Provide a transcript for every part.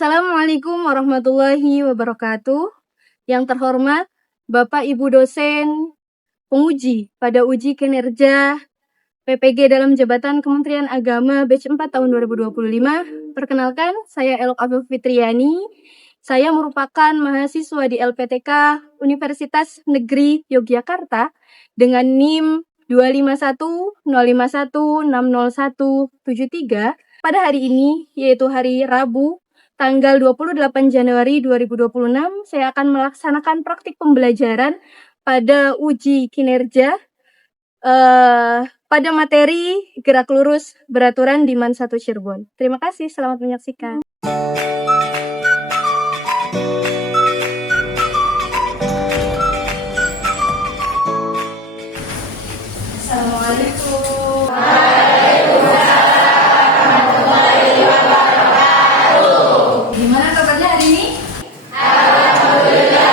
Assalamualaikum warahmatullahi wabarakatuh. Yang terhormat Bapak Ibu dosen penguji pada uji kinerja PPG dalam jabatan Kementerian Agama batch 4 tahun 2025. Perkenalkan, saya Elok Afif Fitriani. Saya merupakan mahasiswa di LPTK Universitas Negeri Yogyakarta dengan NIM 25105160173 pada hari ini, yaitu hari Rabu, tanggal 28 Januari 2026, saya akan melaksanakan praktik pembelajaran pada uji kinerja pada materi gerak lurus beraturan di MAN 1 Cirebon. Terima kasih, selamat menyaksikan. Assalamualaikum. Gimana kabarnya hari ini? Alhamdulillah.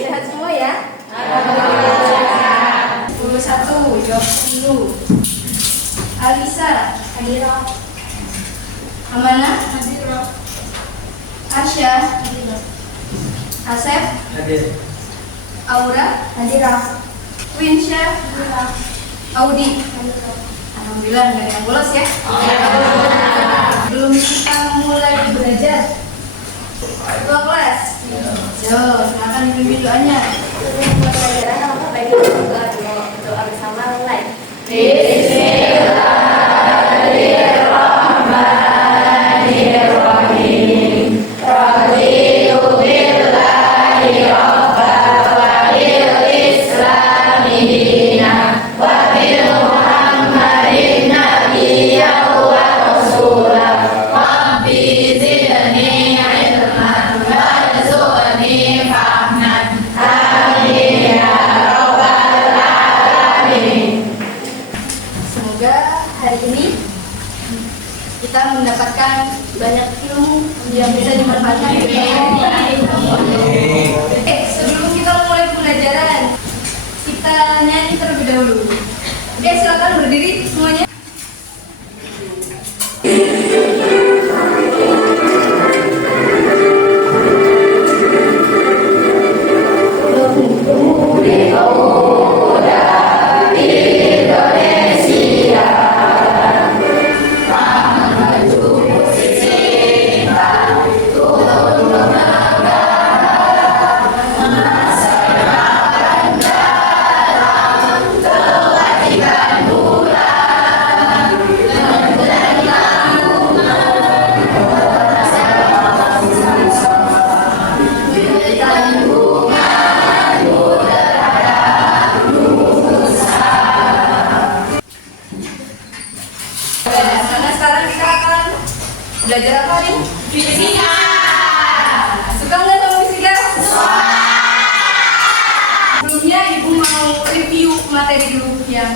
Sehat semua ya? Alhamdulillah. 21, jawab dulu. Alisa, Hadira. Amanah, Hadira. Asya, Hadira. Asep, Hadir. Aura, Hadira. Winsya, Hadira. Audi, Hadira. Alhamdulillah nggak ada yang bolos ya. Belum kita mulai belajar. Ketua kelas. Yo, silakan dipimpin doanya. Pelajaran apa bagi doa bersama mulai. Bismillahirrahmanirrahim. Raditu billahi rabban wa bil islami dinan wa bi Muhammadin nabiyyan wa rasulan. Rabbi zidni ilman warzuqni fahman. Amin ya rabbal alamin. Semoga hari ini kita mendapatkan banyak ilmu yang bisa dimanfaatkan. Sebelum kita mulai pembelajaran, kita nyanyi terlebih dahulu. Silakan berdiri semuanya. Karena sekarang kita akan belajar apa nih? Fisika. Suka nggak sama fisika? Suka. Sebelumnya ibu mau review materi dulu yang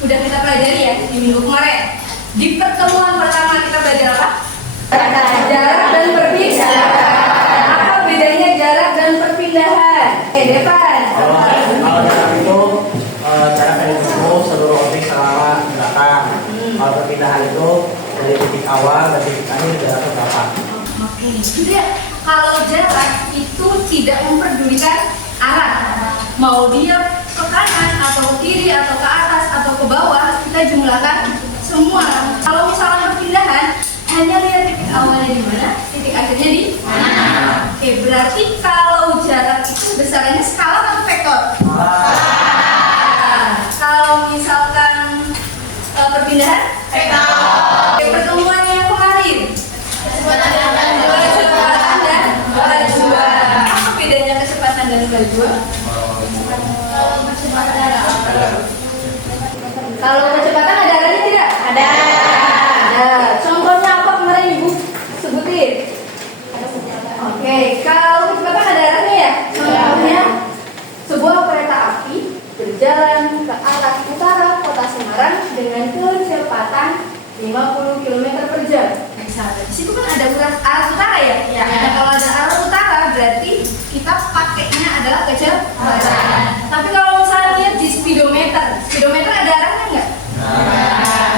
udah kita pelajari ya di minggu kemarin. Di pertemuan pertama kita belajar apa? Jarak dan perpindahan. Apa bedanya jarak dan perpindahan? Depan. Kalau jarak itu jarak dari ketemu seluruh objek selama belakang. Kalau perpindahan itu dari titik awal dan titik akhir jarak berapa? Oke, gitu ya. Kalau jarak itu tidak memperdulikan arah, mau dia ke kanan atau ke kiri atau ke atas atau ke bawah, kita jumlahkan semua. Kalau misalnya perpindahan, hanya lihat titik awalnya di mana, titik akhirnya di mana. Oke, berarti kalau jarak itu besarnya skala atau vektor? Kalau misalkan perpindahan? Vektor. Oke, pertemuan yang kemarin. Kecepatan dan kemajuan. Apa bedanya kecepatan dan kemajuan? Kalau kecepatan ada arahnya tidak? Ada. Contohnya apa kemarin ibu sebutin? Oke, kalau kecepatan ada arahnya ya? Contohnya sebuah kereta api berjalan ke arah utara kota Semarang dengan kecepatan 50 km per jam. Di situ kan ada arah utara ya? Ya. Nah, kalau ada arah utara berarti kita pakainya adalah kecepatan. Tapi kalau misalnya lihat di speedometer ada arahnya nggak?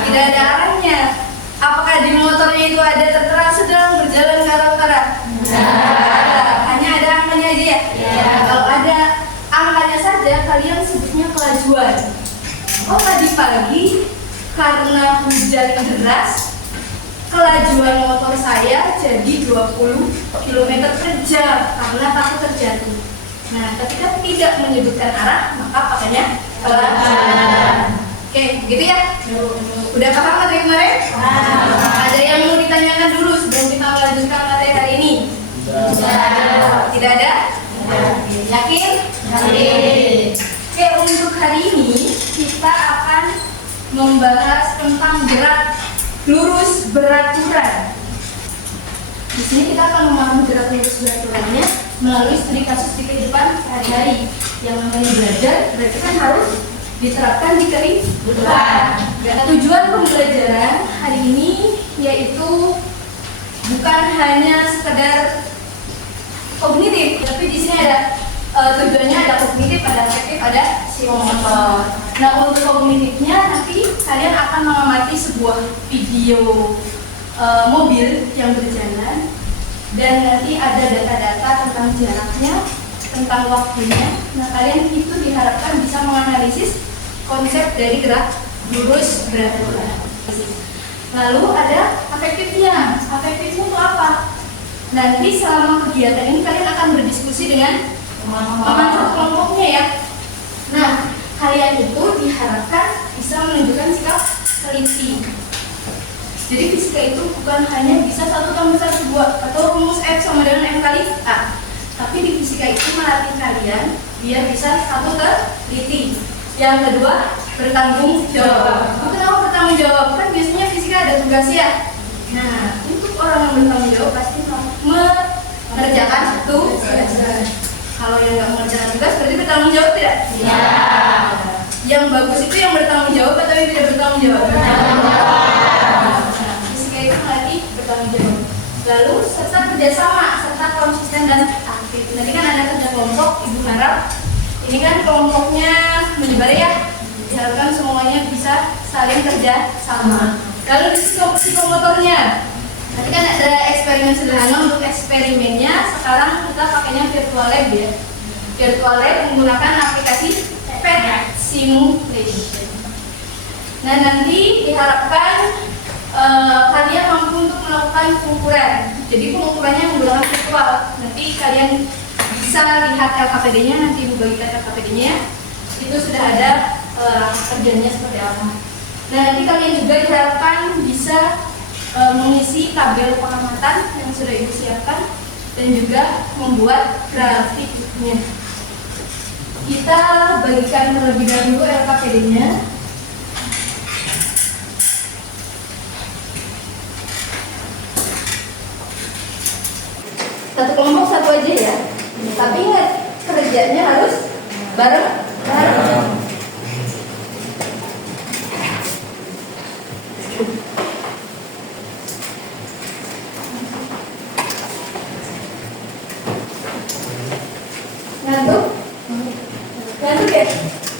Tidak ada arahnya. Apakah di motornya itu ada tertera sedang, tadi pagi karena hujan deras, kelajuan motor saya jadi 20 km per jam karena takut terjatuh. Nah, ketika tidak menyebutkan arah, maka pakainya pelan. Oke, gitu ya? Udah paham materi kemarin? Ada yang mau ditanyakan dulu sebelum kita melanjutkan materi hari ini? Tidak ada? Yakin? Oke, untuk hari ini kita akan membahas tentang gerak lurus beraturan. Di sini kita akan memahami gerak lurus beraturannya melalui studi kasus di kehidupan sehari-hari. Yang namanya belajar berarti kan harus diterapkan di kehidupan. Tujuan pembelajaran hari ini yaitu bukan hanya sekedar kognitif, tapi di sini ada tujuannya ada kognitif, ada afektif, ada psikomotor. Nah, untuk kognitifnya nanti kalian akan mengamati sebuah video mobil yang berjalan dan nanti ada data-data tentang jaraknya, tentang waktunya. Nah, kalian itu diharapkan bisa menganalisis konsep dari gerak lurus beraturan. Lalu ada afektifnya. Afektifnya itu apa? Nanti selama kegiatan ini kalian akan berdiskusi dengan teman kelompoknya ya. Nah, kalian itu diharapkan bisa menunjukkan sikap teliti. Jadi fisika itu bukan hanya bisa 1+1=2 atau rumus F sama dengan M kali A. Tapi di fisika itu melatih kalian biar bisa satu teliti. Yang kedua, bertanggung jawab. Kenapa bertanggung jawab? Kan biasanya fisika ada tugas ya. Nah, untuk orang yang bertanggung jawab pasti mengerjakan tugas. Kalau yang nggak mengerjakan tugas berarti bertanggung jawab tidak? Ya. Yang bagus itu yang bertanggung jawab atau yang tidak bertanggung jawab? Bertanggung jawab. Nah, fisika itu melatih bertanggung jawab. Lalu serta kerjasama, serta konsisten dan aktif. Nanti kan ada kerja kelompok, ibu harap ini kan kelompoknya menyebar ya. Diharapkan semuanya bisa saling kerja sama. Lalu di psikomotornya, nanti kan ada eksperimen sederhana. Untuk eksperimennya sekarang kita pakainya virtual lab ya. Virtual lab menggunakan aplikasi PET Simulation. Nah, nanti diharapkan kalian mampu untuk melakukan pengukuran. Jadi pengukurannya menggunakan virtual. Nanti kalian bisa lihat LKPD-nya, nanti ibu bagikan LKPD-nya ya. Itu sudah ada kerjanya seperti apa. Nah, nanti kalian juga diharapkan bisa mengisi tabel pengamatan yang sudah ibu siapkan dan juga membuat grafiknya. Kita bagikan terlebih dahulu LKPD-nya. Satu kelompok satu aja ya. Tapi ingat kerjanya harus bareng-bareng. Ngantuk? Ngantuk ya?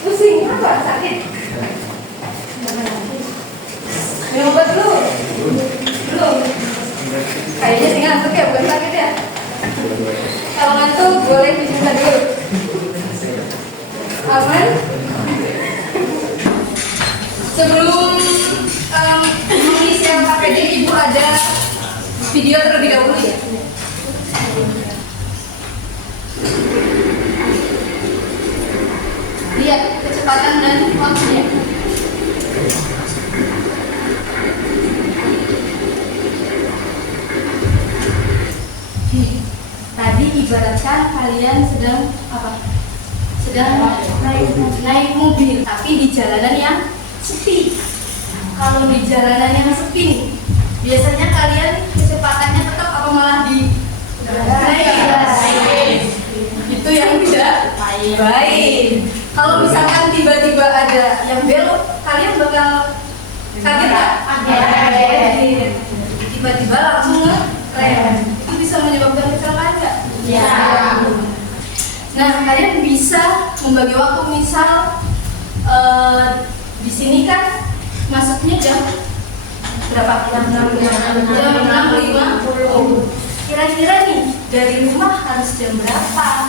Pusing apa? Sakit? Minum obat dulu? Belum? Kayaknya sih ngantuk ya, bukan sakit ya? Kalau ngantuk boleh diminta dulu. Aman? Sebelum mengisi LKPD, ibu ada video terlebih dahulu ya. Lihat kecepatan dan waktunya. Tadi ibaratkan kalian sedang apa? Sedang naik mobil, tapi di jalanan yang sepi. Kalau di jalanan yang sepi, biasanya kalian kecepatannya tetap apa malah di naik? Itu yang tidak baik. Kalau misalkan tiba-tiba ada yang belok, kalian bakal kaget nggak? Kaget. Tiba-tiba langsung ngerem. Itu bisa menyebabkan kecelakaan nggak? Ya. Nah, kalian bisa membagi waktu. Misal di sini kan masuknya jam berapa? Jam 6.50. Kira-kira nih dari rumah harus jam berapa?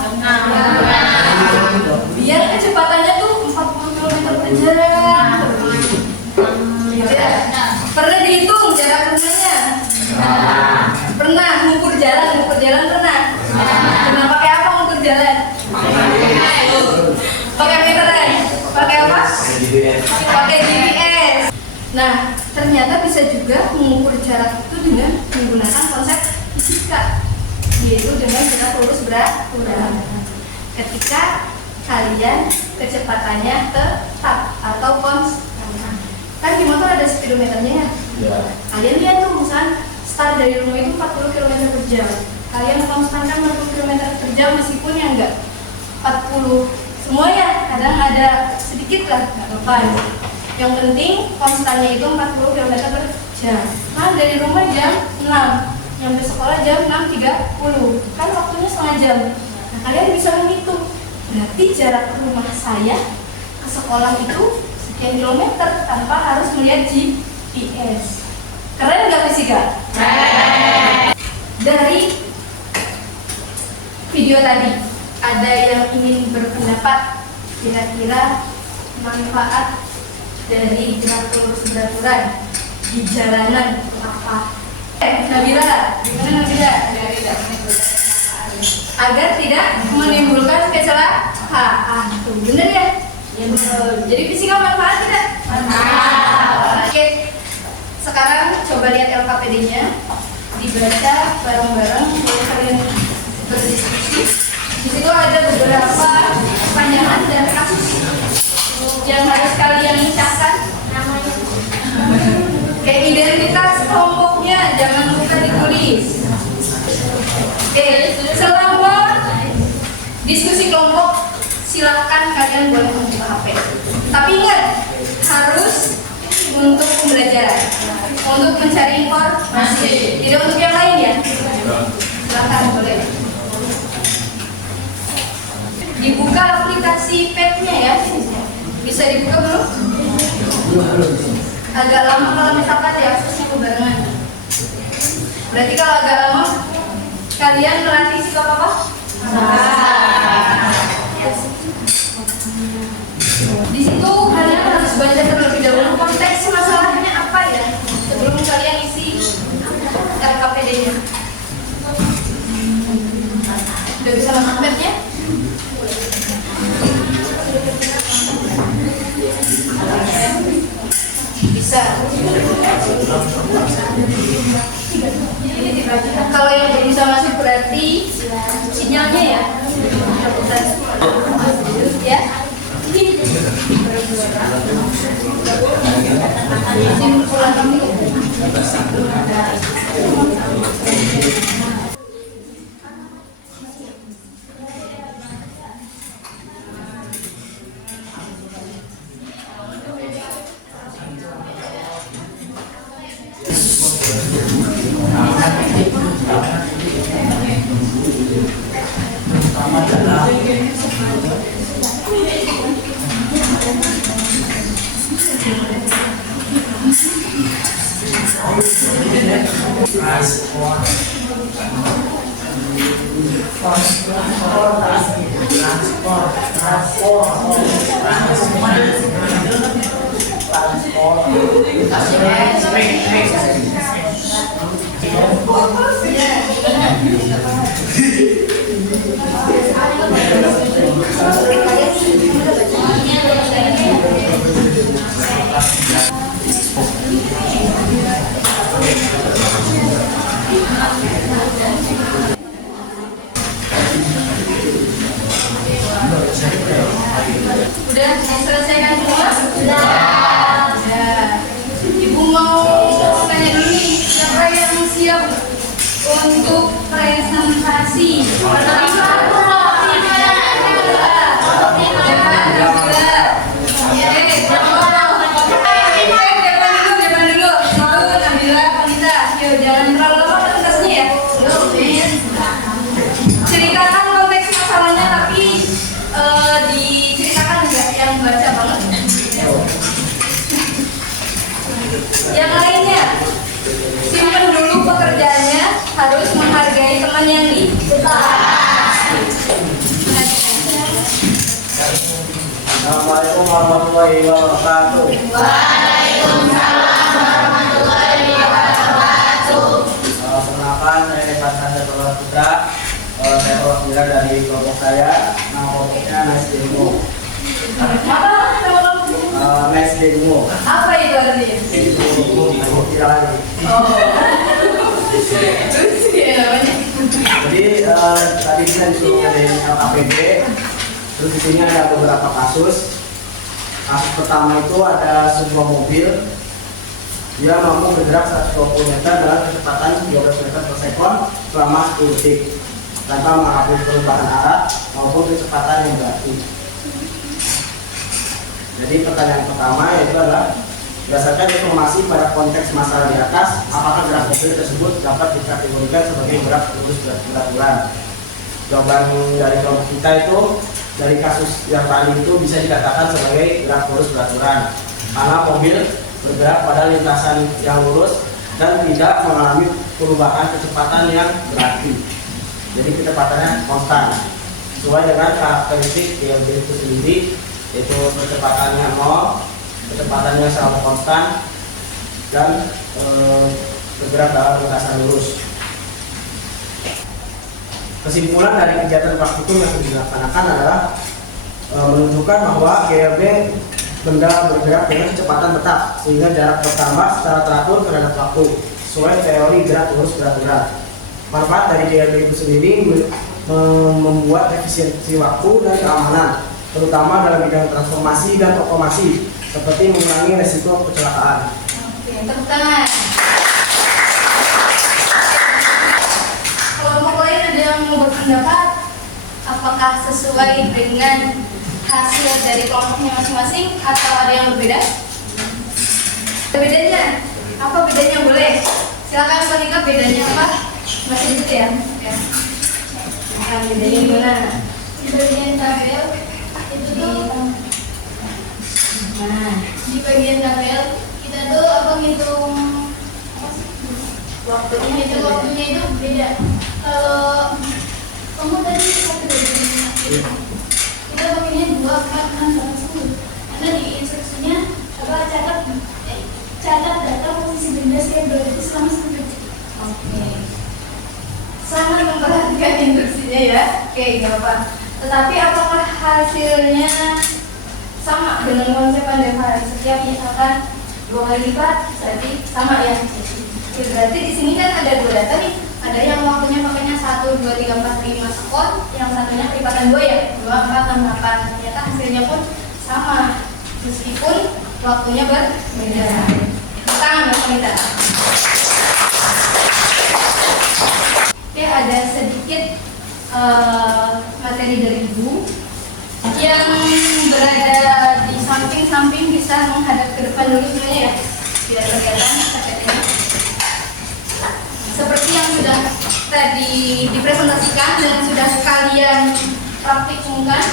Biar kecepatannya tuh 40 km per jam. Pakai GPS. Nah, ternyata bisa juga mengukur jarak itu dengan menggunakan konsep fisika, yaitu dengan gerak lurus beraturan. Ketika kalian kecepatannya tetap atau konstan. Kan di motor ada speedometernya ya. Ya. Kalian lihat tuh, misalnya start dari rumah itu 40 km per jam. Kalian konstankan 40 km per jam meskipun yang enggak 40 semua ya, kadang ada sedikit lah, nggak apa-apa. Yang penting konstannya itu 40 km per jam. Nah, dari rumah jam 6, sampai sekolah jam 6.30, kan waktunya setengah jam. Nah, kalian bisa menghitung, berarti jarak rumah saya ke sekolah itu sekian kilometer tanpa harus melihat GPS. Keren nggak fisika? Dari video tadi, ada yang ingin berpendapat kira-kira manfaat dari gerak lurus beraturan di jalanan itu apa? Nabila, gimana Nabila? Agar tidak menimbulkan kecelakaan. Tuh, bener ya? Ya betul. Jadi fisika manfaat tidak? Manfaat. Oke. Sekarang coba lihat LKPD-nya, dibaca bareng-bareng, boleh kalian berdiskusi. Di situ ada beberapa pertanyaan dan kasus yang harus kalian catat. Kayak identitas kelompoknya jangan lupa ditulis. Oke, selama diskusi kelompok silakan kalian boleh membuka HP. Tapi ingat, harus untuk pembelajaran, untuk mencari informasi, tidak untuk yang lain ya. Silakan boleh. Dibuka aplikasi pet-nya ya. Bisa dibuka belum? Agak lama kalau misalkan ya aksesnya kebarengan. Berarti kalau agak lama kalian melatih sikap apa? Di situ kalian harus baca terlebih dahulu konteks masalahnya apa ya sebelum kalian isi RKPD-nya. Udah bisa masuk pet-nya? Bisa. Kalau yang belum bisa masuk berarti sinyalnya ya. Ya. Udah selesaikan semua? Sudah. Ibu mau tanya dulu nih, siapa yang siap untuk presentasi? Jangan terlalu lama presentasnya ya. Ceritakan konteks masalahnya tapi diceritakan enggak yang baca banget. Yang lainnya, simpan dulu pekerjaannya, harus menghargai teman yang di depan. Assalamualaikum warahmatullahi wabarakatuh. Waalaikumsalam warahmatullahi wabarakatuh. Perkenalkan, saya Evan Sandra Putra. Saya perwakilan dari kelompok saya. Nama kelompoknya Nasi Ilmu. Apa? next demo. Apa itu artinya? Itu tidak lagi. Oh. Lucu ya namanya. Jadi tadi kita disuruh ngadain LKPD. Terus di sini ada beberapa kasus. Kasus pertama itu ada sebuah mobil. Dia mampu bergerak 120 meter dengan kecepatan 12 meter per sekon selama 10 detik tanpa mengalami perubahan arah maupun kecepatan yang berarti. Jadi pertanyaan pertama yaitu adalah berdasarkan informasi pada konteks masalah di atas, apakah gerak mobil tersebut dapat dikategorikan sebagai gerak lurus beraturan? Jawaban dari kelompok kita itu dari kasus yang tadi itu bisa dikatakan sebagai gerak lurus beraturan karena mobil bergerak pada lintasan yang lurus dan tidak mengalami perubahan kecepatan yang berarti. Jadi kecepatannya konstan sesuai dengan karakteristik GLB itu sendiri, yaitu kecepatannya 0, kecepatannya selalu konstan, dan bergerak dalam lintasan lurus. Kesimpulan dari kegiatan praktikum yang sudah dilaksanakan adalah menunjukkan bahwa GLB benda bergerak dengan kecepatan tetap sehingga jarak bertambah secara teratur terhadap waktu sesuai teori gerak lurus beraturan. Manfaat dari GLB itu sendiri membuat efisiensi waktu dan keamanan, terutama dalam bidang transformasi dan otomasi, seperti mengurangi resiko kecelakaan. Oke, tepuk tangan. Kelompok lain ada yang mau berpendapat apakah sesuai dengan hasil dari kelompoknya masing-masing atau ada yang berbeda? Bedanya? Apa bedanya boleh? Silakan Monika, bedanya apa? Masih itu ya? Oke. Nah, bedanya gimana? Di bagian tabel itu tuh, Nah, di bagian tabel kita tuh apa ngitung waktunya itu waktunya itu beda. Kalau kamu tadi satu kita pakainya 2, 4, 6, 10. Karena di instruksinya apa catat data posisi benda schedule itu selama 1 detik. Oke. Sangat memperhatikan instruksinya ya. Oke, nggak apa. Tetapi apakah hasilnya sama dengan konsep Pandai setiap misalkan 2 kali lipat berarti sama ya? Oke, berarti di sini kan ada 2 data nih. Ada yang waktunya pakainya 1, 2, 3, 4, 5 sekon, yang satunya kelipatan 2 ya, 2, 4, 6, 8. Ternyata hasilnya pun sama, meskipun waktunya berbeda. Tangan ya kita. Oke, ada sedikit materi dari Ibu yang berada di samping-samping bisa menghadap ke depan dulu sebenarnya ya, biar kelihatan PPT-nya. Seperti yang sudah tadi dipresentasikan dan sudah kalian praktikumkan,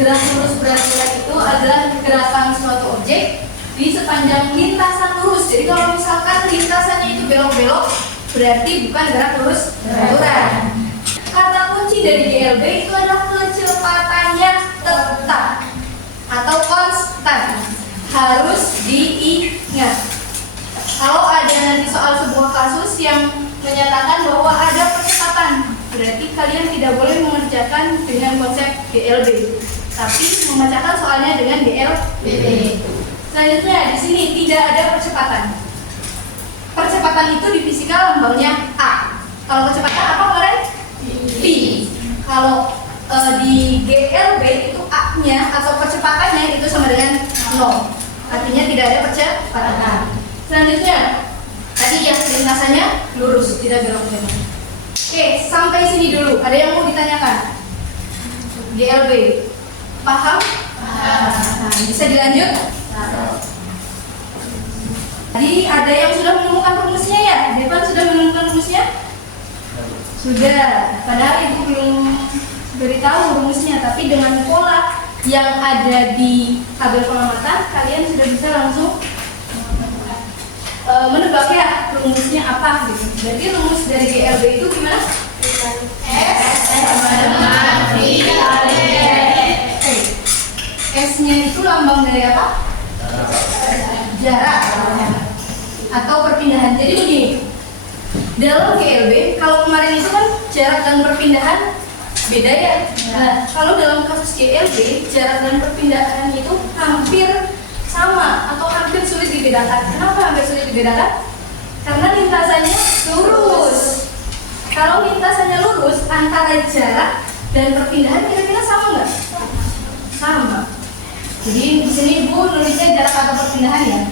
gerak lurus beraturan itu adalah gerakan suatu objek di sepanjang lintasan lurus. Jadi kalau misalkan lintasannya itu belok-belok, berarti bukan gerak lurus beraturan. Kata kunci dari GLB itu adalah kecepatannya tetap atau konstan. Harus diingat. Kalau ada nanti soal sebuah kasus yang menyatakan bahwa ada percepatan, berarti kalian tidak boleh mengerjakan dengan konsep GLB, tapi memecahkan soalnya dengan GLBT. Selanjutnya di sini tidak ada percepatan. Percepatan itu di fisika lambangnya A. Kalau kecepatan apa kemarin? V. Kalau di GLB itu A-nya atau percepatannya itu sama dengan 0. Artinya tidak ada percepatan. Selanjutnya tadi yang lintasannya lurus, tidak belok-belok. Oke, sampai sini dulu. Ada yang mau ditanyakan? GLB paham? Nah, bisa dilanjut? Tadi ada yang sudah menemukan rumusnya ya? Depan sudah menemukan rumusnya? Sudah. Padahal Ibu belum beritahu rumusnya, tapi dengan pola yang ada di tabel pengamatan, kalian sudah bisa langsung menebak ya rumusnya apa gitu. Jadi rumus dari GLB itu gimana? S-nya itu lambang dari apa? Jarak atau perpindahan. Jadi begini, dalam GLB kalau kemarin itu kan jarak dan perpindahan beda ya. Nah, kalau dalam kasus GLB jarak dan perpindahan itu hampir sama atau hampir sulit dibedakan. Kenapa hampir sulit dibedakan? Karena lintasannya lurus. Kalau lintasannya lurus, antara jarak dan perpindahan kira-kira sama nggak? Sama. Jadi di sini Ibu nulisnya jarak atau perpindahan ya.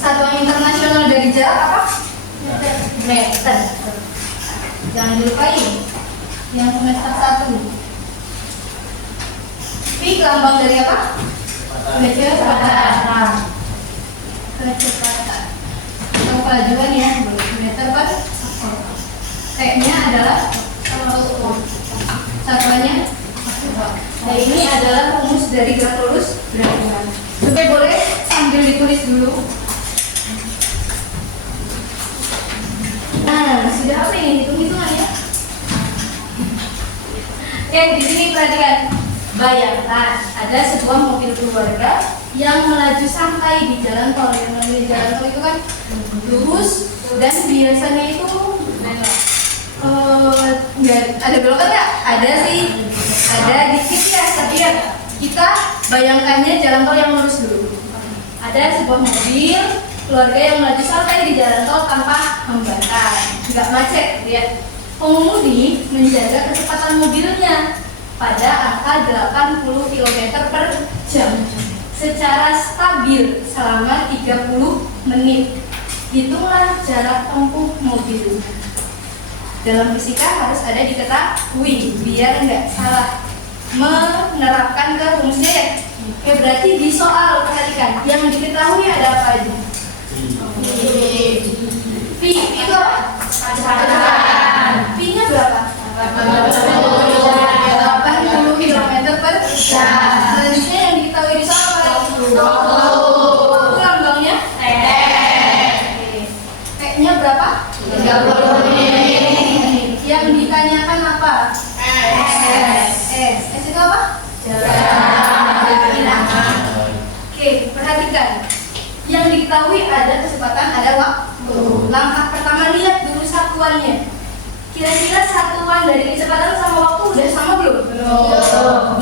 Satuan internasional dari jarak apa? Meter. Jangan dilupain. Yang semester 1. Pi lambang dari apa? Kecepatan. Kecepatan. Atau kelajuan ya, meter per sekon. T-nya adalah satuannya. Nah ini adalah rumus dari gerak lurus berat. Supaya boleh sambil ditulis dulu. Nah, sudah apa ini? Hitung-hitungan ya. Oke, di sini perhatikan. Bayangkan ada sebuah mobil keluarga yang melaju santai di jalan tol. Yang namanya jalan tol itu kan lurus dan biasanya itu nggak ada belokan nggak? Ada sih, ada dikit ya. Tapi ya kita bayangkannya jalan tol yang lurus dulu. Ada sebuah mobil keluarga yang melaju santai di jalan tol tanpa hambatan, nggak macet. Lihat, pengemudi menjaga kecepatan mobilnya pada angka 80 km per jam secara stabil selama 30 menit. Hitunglah jarak tempuh mobil. Dalam fisika harus ada diketahui biar nggak salah menerapkan ke rumusnya ya. Oke, berarti di soal perhatikan yang diketahui ada apa aja? Pi itu apa? Kecepatan. Pi-nya berapa? 80 km per jam. Selanjutnya yang diketahui di soal apa? Waktu lambangnya? T-nya berapa? 30 menit. Yang ditanyakan apa? S itu apa? Oke, perhatikan. Yang diketahui ada kecepatan, ada waktu. Langkah pertama lihat dulu satuannya. Kira-kira satuan dari kecepatan sama waktu udah sama belum?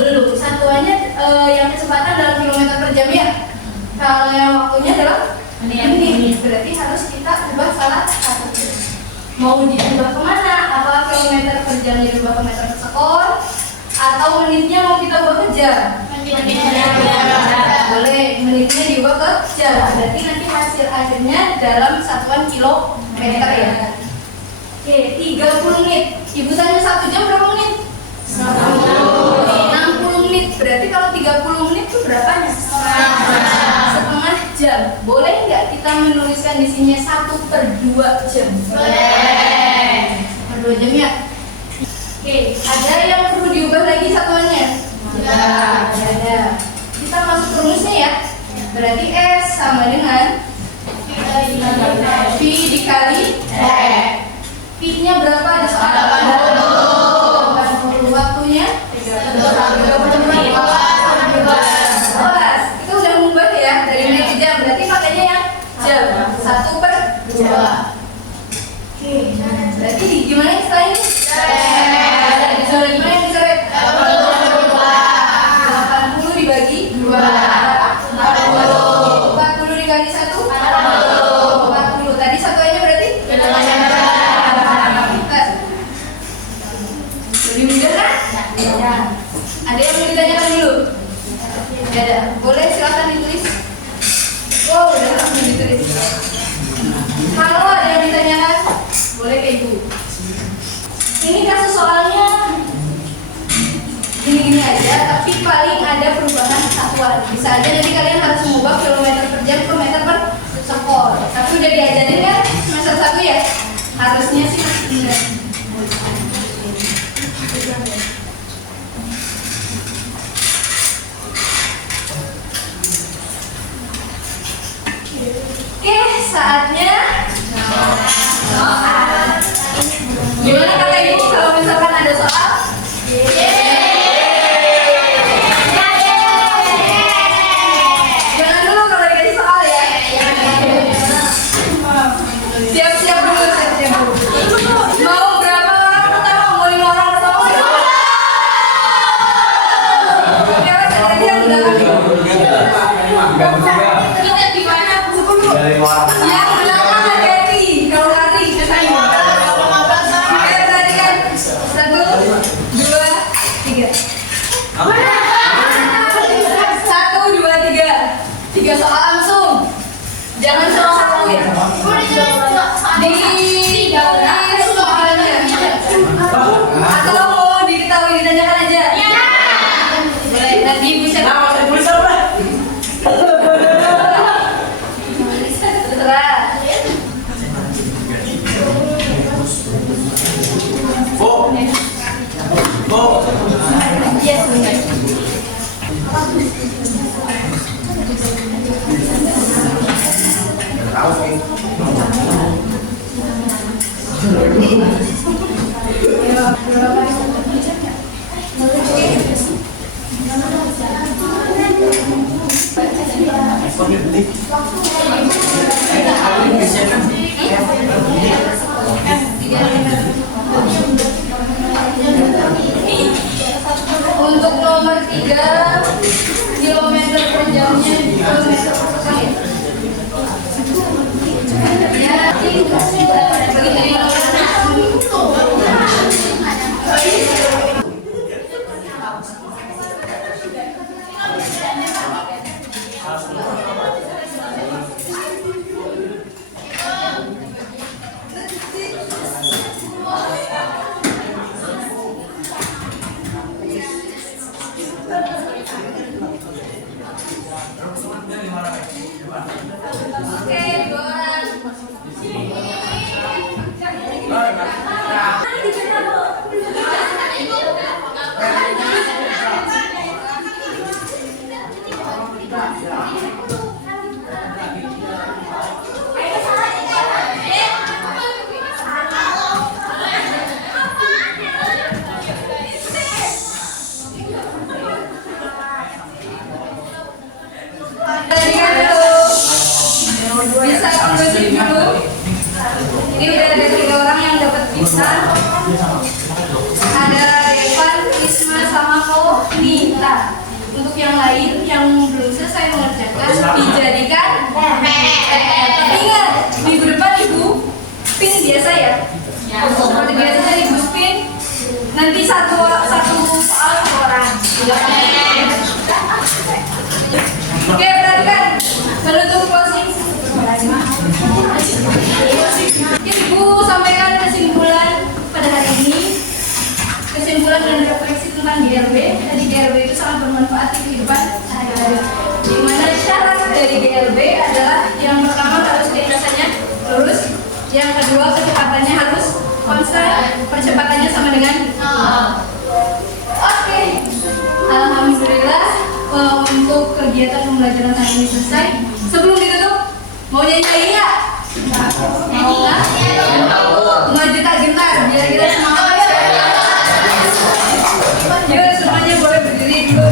Belum. Satuannya yang kecepatan dalam kilometer per jam ya. Kalau yang waktunya dalam menit. Berarti harus kita ubah salah satu. Mau diubah kemana? Apa kilometer per jamnya diubah ke meter per sekon? Atau menitnya mau kita ubah ke jam? Boleh, menitnya diubah ke jam. Berarti nanti hasil akhirnya dalam satuan kilometer ya. Oke, 30 menit. Ibu tanya 1 jam berapa menit? 60 menit. Berarti kalau 30 menit itu berapanya? Setengah jam. Boleh nggak kita menuliskan di sini 1/2 jam? Boleh. Per 2 jam ya. Oke, ada yang perlu diubah lagi satuannya? Ada. Kita masuk rumusnya ya. Berarti S sama dengan V dikali T. P-nya berapa? Ada soal 80. Waktunya 30 menit. 12. Itu udah mengubah ya dari menit ke jam. Berarti pakainya yang jam. 1/2. Oke. Berarti gimana setelah ini? Dicoret gimana yang dicoret? 80 dibagi 2. 40 dikali 1. 40. Tadi satuannya berarti? Lebih mudah kan? Ya. Ada yang mau ditanyakan dulu? Tidak ada. Boleh silakan ditulis. Oh, udah langsung ditulis. Kalau ada yang ditanyakan, boleh ke Ibu. Ini kasus soalnya gini-gini aja, tapi paling ada perubahan satuan. Bisa aja nanti kalian harus mengubah kilometer per jam ke meter per sekon. Tapi udah diajarin kan semester 1 ya? Harusnya sih masih ingat. Oke, saatnya soal. Gimana kata Ibu kalau misalkan ada soal? Jangan dulu kalau dikasih soal ya. Siap-siap dulu, siap-siap dulu. Mau berapa orang pertama? Mau 5 orang pertama? Oke, tadi yang udah 3. 1, 2, 3. 3 soal langsung. Jangan satu ya. Di soalnya. Atau mau diketahui ditanyakan aja. Boleh. Nanti bisa. Terserah. Yes, benar. Untuk nomor 3, kilometer per jamnya kilometer per second. Ya, bagi dari Oke, 2 orang. Bisa closing dulu. Ini udah ada 3 orang yang dapat bisa. Ada Evan, Isma, sama Nita. Untuk yang lain yang belum selesai mengerjakan dijadikan ingat minggu depan ibu spin biasa ya. Seperti biasa ibu spin. Nanti satu soal 1 orang. Oke, perhatikan. Menutup closing. Ibu sampaikan kesimpulan pada hari ini. Kesimpulan dan refleksi tentang GRB. Jadi GRB itu sangat bermanfaat di kehidupan sehari-hari. Di mana syarat dari GRB adalah yang pertama harus lintasannya lurus, yang kedua kecepatannya harus konstan, percepatannya sama dengan Oke. Alhamdulillah untuk kegiatan pembelajaran hari ini selesai. Sebelum ditutup, mau nyanyi nggak? Mau nggak? Mau gentar-gentar biar kita semangat. Yuk semuanya boleh berdiri dulu.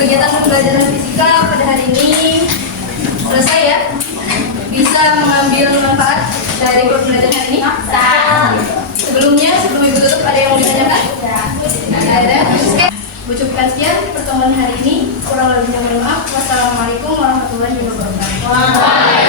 Kegiatan pembelajaran fisika pada hari ini selesai ya. Bisa mengambil manfaat dari pembelajaran hari ini. Sebelum ibu tutup ada yang mau ditanyakan? Ada. Oke. Ucapkan sekian pertemuan hari ini. Kurang lebihnya mohon maaf. Wassalamualaikum warahmatullahi wabarakatuh.